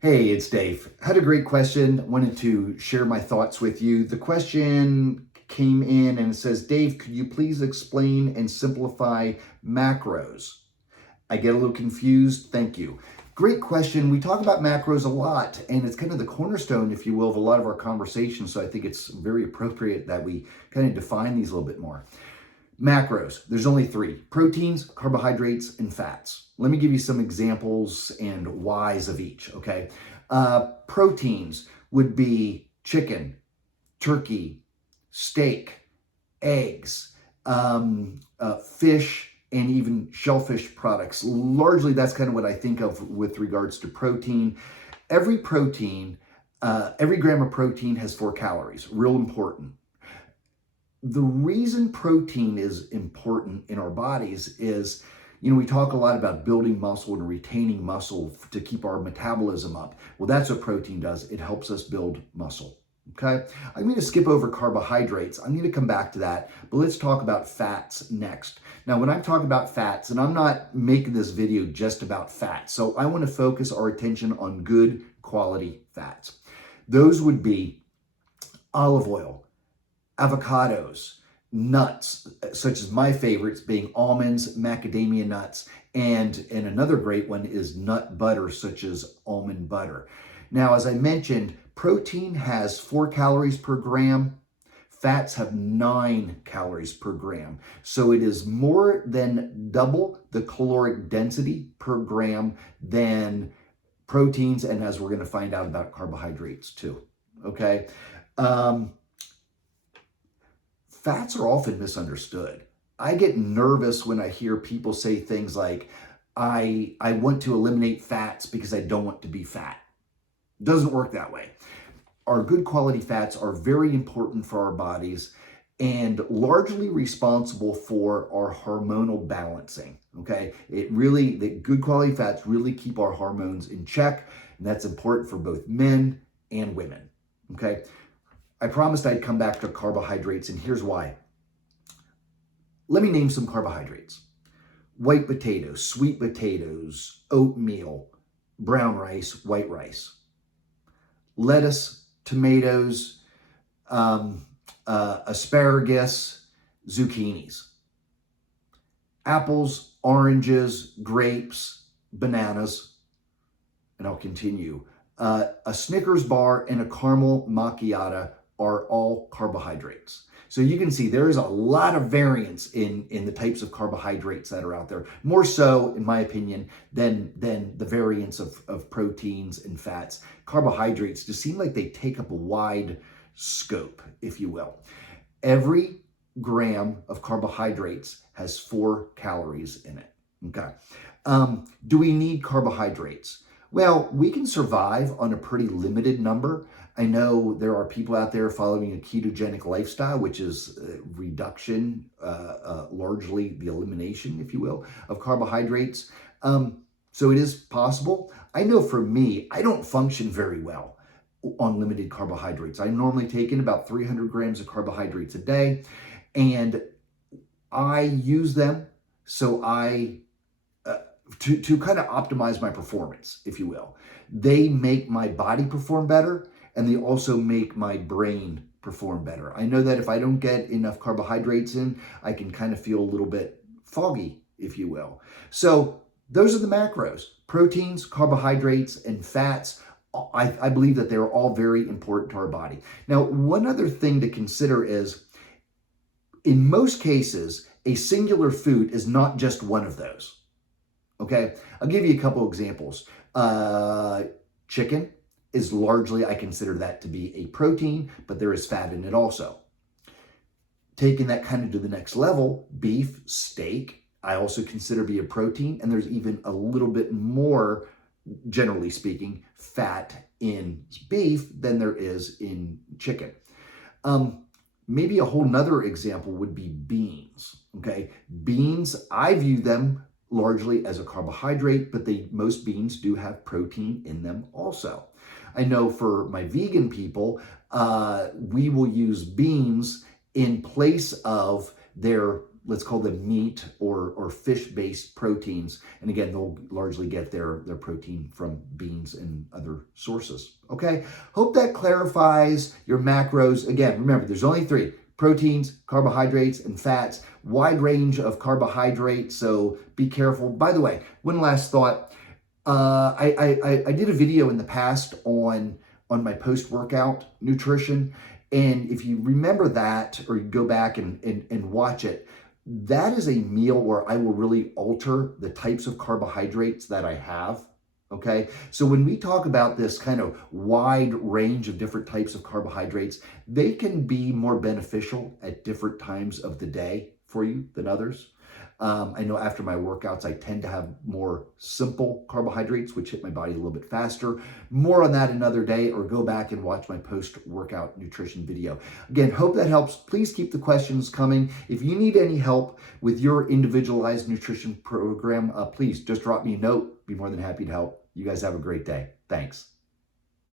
Hey, it's Dave. Had a great question. Wanted to share my thoughts with you. The question came in and it says, Dave, could you please explain and simplify macros? I get a little confused. Thank you. Great question. We talk about macros a lot, and it's kind of the cornerstone, if you will, of a lot of our conversations. So I think it's very appropriate that we kind of define these a little bit more. Macros, there's only three: proteins, carbohydrates, and fats. Let me give you some examples and whys of each, okay? Proteins would be chicken, turkey, steak, eggs, fish, and even shellfish products. Largely, that's kind of what I think of with regards to protein. Every protein, every gram of protein has 4 calories, real important. The reason protein is important in our bodies is, we talk a lot about building muscle and retaining muscle to keep our metabolism up. Well, that's what protein does. It helps us build muscle. Okay, I'm going to skip over carbohydrates. I'm going to come back to that, but let's talk about fats next. Now, when I'm talking about fats, and I'm not making this video just about fats, so I want to focus our attention on good quality fats. Those would be olive oil, avocados, nuts, such as my favorites being almonds, macadamia nuts, and another great one is nut butter, such as almond butter. Now, as I mentioned, protein has 4 calories per gram. Fats have 9 calories per gram. So it is more than double the caloric density per gram than proteins, and as we're going to find out about carbohydrates too. Okay. Fats are often misunderstood. I get nervous when I hear people say things like, I want to eliminate fats because I don't want to be fat. It doesn't work that way. Our good quality fats are very important for our bodies and largely responsible for our hormonal balancing. Okay, the good quality fats really keep our hormones in check, and that's important for both men and women. Okay. I promised I'd come back to carbohydrates, and here's why. Let me name some carbohydrates: white potatoes, sweet potatoes, oatmeal, brown rice, white rice, lettuce, tomatoes, asparagus, zucchinis, apples, oranges, grapes, bananas, and I'll continue. A Snickers bar and a caramel macchiato are all carbohydrates. So you can see there is a lot of variance in the types of carbohydrates that are out there, more so, in my opinion, than the variance of proteins and fats. Carbohydrates just seem like they take up a wide scope, if you will. Every gram of carbohydrates has 4 calories in it. Okay. Do we need carbohydrates? Well, we can survive on a pretty limited number. I know there are people out there following a ketogenic lifestyle, which is reduction, largely the elimination, if you will, of carbohydrates. So it is possible. I know for me, I don't function very well on limited carbohydrates. I normally take in about 300 grams of carbohydrates a day, and I use them so to kind of optimize my performance, if you will. They make my body perform better, and they also make my brain perform better. I know that if I don't get enough carbohydrates in, I can kind of feel a little bit foggy, if you will. So those are the macros: proteins, carbohydrates, and fats. I believe that they're all very important to our body. Now, one other thing to consider is, in most cases, a singular food is not just one of those. Okay, I'll give you a couple examples. Chicken is largely, I consider that to be a protein, but there is fat in it also. Taking that kind of to the next level, beef, steak, I also consider to be a protein, and there's even a little bit more, generally speaking, fat in beef than there is in chicken. Maybe a whole nother example would be beans. Okay, beans, I view them largely as a carbohydrate, but most beans do have protein in them also. I know for my vegan people, we will use beans in place of their let's call them meat or fish-based proteins. And again, they'll largely get their protein from beans and other sources. Okay, hope that clarifies your macros. Again, remember, there's only three: proteins, carbohydrates, and fats. Wide range of carbohydrates, so be careful. By the way, one last thought. I did a video in the past on my post-workout nutrition. And if you remember that, or you go back and watch it, that is a meal where I will really alter the types of carbohydrates that I have. Okay, so when we talk about this kind of wide range of different types of carbohydrates, they can be more beneficial at different times of the day for you than others. I know after my workouts, I tend to have more simple carbohydrates, which hit my body a little bit faster. More on that another day, or go back and watch my post-workout nutrition video. Again, hope that helps. Please keep the questions coming. If you need any help with your individualized nutrition program, please just drop me a note. Be more than happy to help. You guys have a great day. Thanks.